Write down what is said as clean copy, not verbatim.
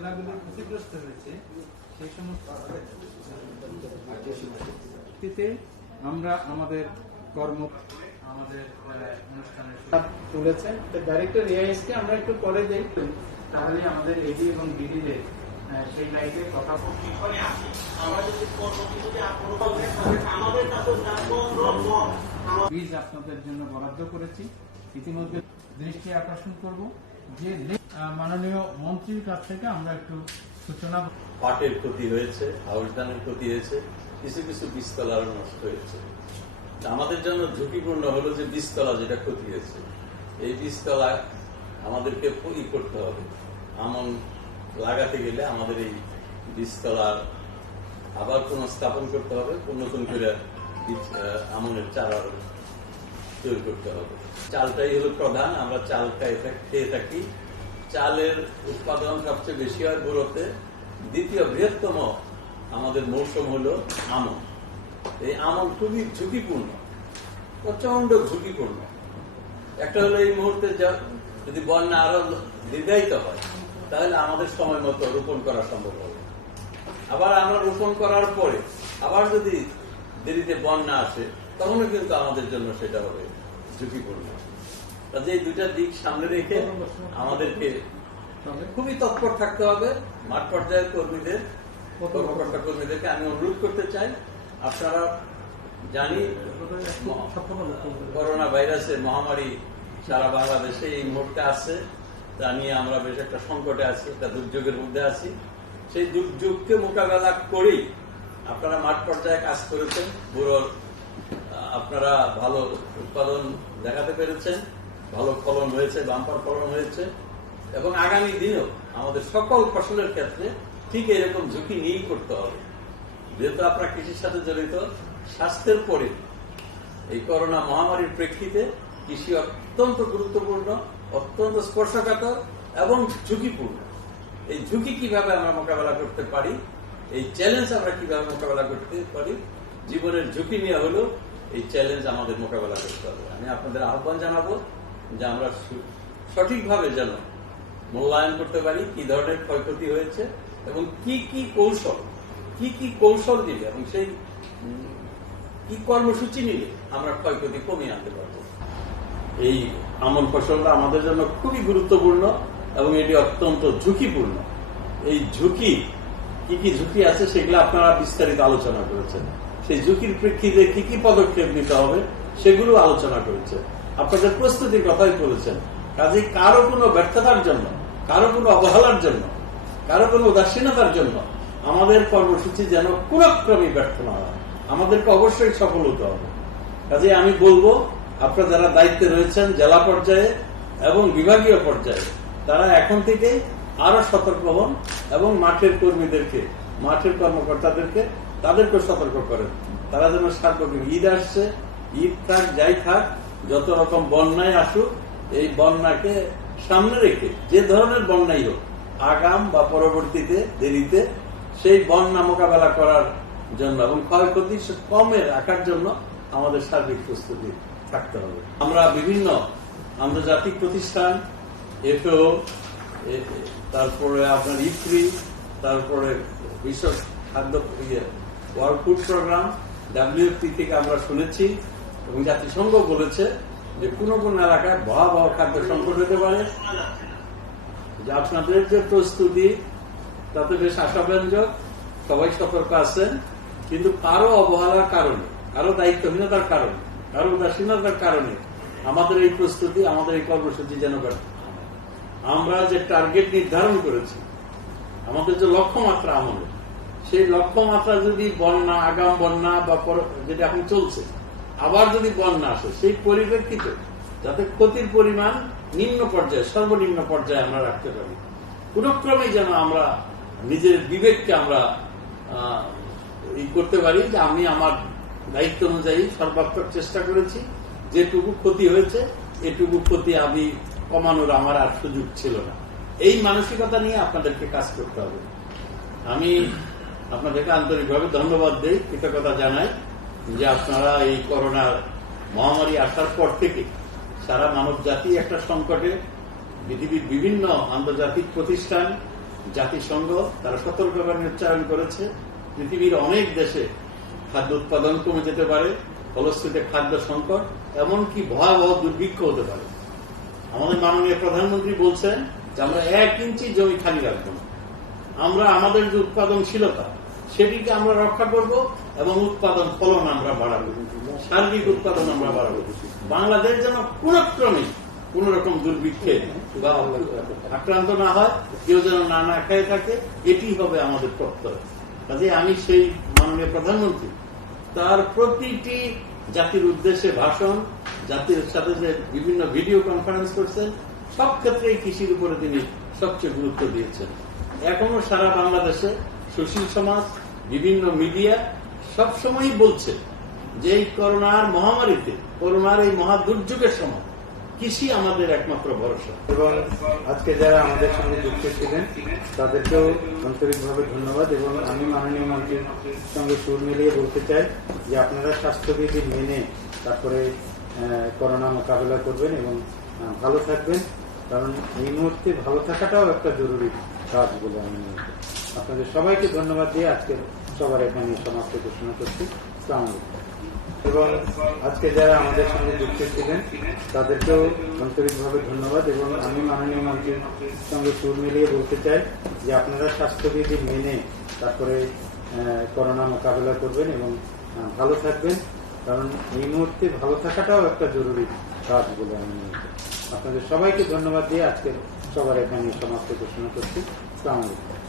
জেলাগুলি ক্ষতিগ্রস্ত হয়েছে সেই সমস্ত আমরা আমাদের আমাদের অনুষ্ঠানে তুলেছেন। ডাইরেক্টর এআইএসকে আমরা একটু পরে দেই, তাহলে আমাদের এডি এবং বিডিদের সেই লাইনে কথা বীজ আপনাদের জন্য বরাদ্দ করেছি। ইতিমধ্যে দৃষ্টি আকর্ষণ করব যে মাননীয় মন্ত্রীর কাছ থেকে আমরা একটু সূচনা। পাটের ক্ষতি হয়েছে, আউশ ধানের ক্ষতি হয়েছে, কিছু কিছু বীজতলার নষ্ট হয়েছে। আমাদের জন্য ঝুঁকিপূর্ণ হলো যে বীজতলা যেটা ক্ষতি হয়েছে, এই বীজতলা আমাদেরকে করতে হবে। আমন লাগাতে গেলে আমাদের এই বীজতলার আবার পুনঃস্থাপন করতে হবে, নতুন করে আমনের চারা তৈরি করতে হবে। চালটাই হলো প্রধান, আমরা চালটা খেয়ে থাকি। চালের উৎপাদন সবচেয়ে বেশি হয় বুড়োতে। দ্বিতীয় বৃহত্তম আমাদের মৌসুম হলো আমন। এই আমন খুবই ঝুঁকিপূর্ণ, প্রচন্ড ঝুঁকিপূর্ণ। একটা হলো এই মুহূর্তে যদি বন্যা আরো দীর্ঘায়িত হয় তাহলে আমাদের সময় মতো রোপণ করা সম্ভব হবে। আবার আমরা রোপণ করার পরে আবার যদি দেরিতে বন্যা আসে তখনও কিন্তু আমাদের জন্য সেটা হবে ঝুঁকিপূর্ণ। কাজে এই দুইটা দিক সামনে রেখে আমাদেরকে খুবই তৎপর থাকতে হবে। মাঠ পর্যায়ের কর্মীদের, কর্মকর্তা কর্মীদেরকে আমি অনুরোধ করতে চাই, আপনারা জানি করোনা ভাইরাসের মহামারী সারা বাংলাদেশে এই মুহূর্তে আছে, তা নিয়ে আমরা বেশ একটা সংকটে আছি, একটা দুর্যোগের মধ্যে আছি। সেই দুর্যোগকে মোকাবেলা করেই আপনারা মাঠ পর্যায়ে কাজ করেছেন। বুড়োর আপনারা ভালো উৎপাদন দেখাতে পেরেছেন, ভালো ফলন হয়েছে, বাম্পার ফলন হয়েছে, এবং আগামী দিনেও আমাদের সকল ফসলের ক্ষেত্রে ঠিক এরকম ঝুঁকি নিয়েই করতে হবে। যেহেতু আপনারা কৃষির সাথে জড়িত, স্বাস্থ্যের পরে এই করোনা মহামারীর প্রেক্ষিতে কৃষি অত্যন্ত গুরুত্বপূর্ণ, অত্যন্ত স্পর্শকাতর এবং ঝুঁকিপূর্ণ। এই ঝুঁকি কিভাবে আমরা মোকাবেলা করতে পারি, এই চ্যালেঞ্জ আমরা কিভাবে মোকাবেলা করতে পারি, জীবনের ঝুঁকি নিয়ে হলো এই চ্যালেঞ্জ আমাদের মোকাবেলা করতে হবে। আমি আপনাদের আহ্বান জানাবো যে আমরা সঠিকভাবে যেন মূল্যায়ন করতে পারি কি ধরনের ক্ষয়ক্ষতি হয়েছে এবং কি কি কৌশল দিলে এবং সেই কি কর্মসূচি নিলে আমরা ক্ষয়ক্ষতি কমিয়ে আনতে পারব। এই আমন ফসলটা আমাদের জন্য খুবই গুরুত্বপূর্ণ এবং এটি অত্যন্ত ঝুঁকিপূর্ণ। এই ঝুঁকি কি ঝুঁকি আছে সেগুলো আপনারা বিস্তারিত আলোচনা করেছেন। সেই ঝুঁকির প্রেক্ষিতে কি পদক্ষেপ নিতে হবে সেগুলো আলোচনা করেছেন। আপনাদের প্রস্তুতির কথাই বলেছেন। কাজে কারো কোনো ব্যর্থতার জন্য, কারো কোনো অবহেলার জন্য, কারো কোনো উদাসীনতার জন্য আমাদের কর্মসূচি যেন কোনক্রমে ব্যর্থ না হয়। আমাদেরকে অবশ্যই সফল হতে হবে। কাজে আমি বলবো, আপনারা যারা দায়িত্বে রয়েছেন জেলা পর্যায়ে এবং বিভাগীয় পর্যায়ে, তারা এখন থেকে আরো সতর্ক হন এবং মাঠের কর্মীদেরকে, মাঠের কর্মকর্তাদেরকে তাদেরকে সতর্ক করেন। তারা যেন সার্বজনীন ঈদ আসছে, ঈদ থাক যাই থাক, যত রকম বন্যায় আসুক, এই বন্যাকে সামনে রেখে যে ধরনের বন্যাই হোক, আগাম বা পরবর্তীতে দেরিতে, সেই বন্যা মোকাবেলা করার জন্য এবং ক্ষয়ক্ষতি কমে রাখার জন্য আমাদের সার্বিক প্রস্তুতি থাকতে হবে। আমরা বিভিন্ন আন্তর্জাতিক প্রতিষ্ঠান, এফএও, তারপরে আপনার ইফ্রি, তারপরে বিশ্ব খাদ্য ওয়ার্ল্ড ফুড প্রোগ্রাম, WFP থেকে আমরা শুনেছি এবং জাতিসংঘ বলেছে যে কোন কোন এলাকায় ভয়াবহ খাদ্য সংকট হতে পারে। যে আপনাদের যে প্রস্তুতি তাতে বেশ আশাব্যঞ্জক, সবাই সতর্ক আছেন, কিন্তু কারো অবহেলার কারণে, কারো দায়িত্বহীনতার কারণে, কারো উদাসীনতার কারণে আমাদের এই প্রস্তুতি, আমাদের এই কর্মসূচি যেন ব্যর্থ হয়। আমরা যে টার্গেট নির্ধারণ করেছি, আমাদের যে লক্ষ্যমাত্রা আমাদের, সেই লক্ষ্যমাত্রা যদি বন্যা, আগাম বন্যা বা যেটা এখন চলছে, আবার যদি বন্যা আসে, সেই পরিপ্রেক্ষিতে যাতে ক্ষতির পরিমাণ নিম্ন পর্যায়ে, সর্বনিম্ন পর্যায়ে আমরা রাখতে পারি। কোন ক্রমে যেন আমরা নিজের বিবেককে আমরা করতে পারি যে আমি আমার দায়িত্ব অনুযায়ী সর্বাত্মক চেষ্টা করেছি, যেটুকু ক্ষতি হয়েছে এটুকু ক্ষতি আমি কমানোর আমার আর সুযোগ ছিল না। এই মানসিকতা নিয়ে আপনাদেরকে কাজ করতে হবে। আমি আপনাদেরকে আন্তরিকভাবে ধন্যবাদ দিই, কৃতজ্ঞতা জানাই যে আপনারা এই করোনা মহামারী আসার পর থেকে সারা মানব জাতি একটা সংকটে, পৃথিবীর বিভিন্ন আন্তর্জাতিক প্রতিষ্ঠান জাতিসংঘ তারা সতর্কবাণী উচ্চারণ করেছে পৃথিবীর অনেক দেশে খাদ্য উৎপাদন কমে যেতে পারে, ফলশ্রুতিতে খাদ্য সংকট, এমনকি ভয়াবহ দুর্ভিক্ষ হতে পারে। আমাদের মাননীয় প্রধানমন্ত্রী বলছেন যে আমরা 1 ইঞ্চি জমি খালি রাখবো না, আমরা আমাদের যে উৎপাদনশীলতা সেটিকে আমরা রক্ষা করব এবং উৎপাদন ফলন আমরা বাড়াবো, সার্বিক উৎপাদন আমরা বাড়াবো। বাংলাদেশ যেন কোন ক্রমে কোন রকম দুর্ভিক্ষে বা আক্রান্ত না হয়, কেউ যেন না খেয়ে থাকে, এটি হবে আমাদের প্রত্যয়। কাজে আমি সেই মাননীয় প্রধানমন্ত্রী তার প্রতিটি জাতির উদ্দেশ্যে ভাষণ, জাতির সাথে যে বিভিন্ন ভিডিও কনফারেন্স করছেন, সব ক্ষেত্রে কৃষির উপরে তিনি সবচেয়ে গুরুত্ব দিয়েছেন। এখনো সারা বাংলাদেশে সুশীল সমাজ, বিভিন্ন মিডিয়া সবসময়ই বলছে যে এই করোনার মহামারীতে, করোনার এই মহা দুর্যোগের সময় কৃষি আমাদের একমাত্র ভরসা। এবং আজকে যারা আমাদের সঙ্গে যুক্ত ছিলেন তাদেরকেও আন্তরিকভাবে ধন্যবাদ। এবং আমি মাননীয় মন্ত্রীর সঙ্গে সুর মিলিয়ে বলতে চাই যে আপনারা স্বাস্থ্যবিধি মেনে তারপরে করোনা মোকাবেলা করবেন এবং ভালো থাকবেন, কারণ এই মুহূর্তে ভালো থাকাটাও একটা জরুরি কাজ বলে আমি মনে করি। আপনাদের সবাইকে ধন্যবাদ দিয়ে আজকে সবার এখানে সমাপ্ত ঘোষণা করছি। আসসালামু আলাইকুম। এবং আজকে যারা আমাদের সঙ্গে যুক্ত ছিলেন তাদেরকেও আন্তরিকভাবে ধন্যবাদ। এবং আমি মাননীয় মন্ত্রীর সঙ্গে সুর মিলিয়ে বলতে চাই যে আপনারা স্বাস্থ্যবিধি মেনে তারপরে করোনা মোকাবেলা করবেন এবং ভালো থাকবেন, কারণ এই মুহূর্তে ভালো থাকাটাও একটা জরুরি কাজ বলে আমি মনে করি। আপনাদের সবাইকে ধন্যবাদ দিয়ে আজকে সবার এখানে সমাপ্ত ঘোষণা করছি। আসসালামু আলাইকুম।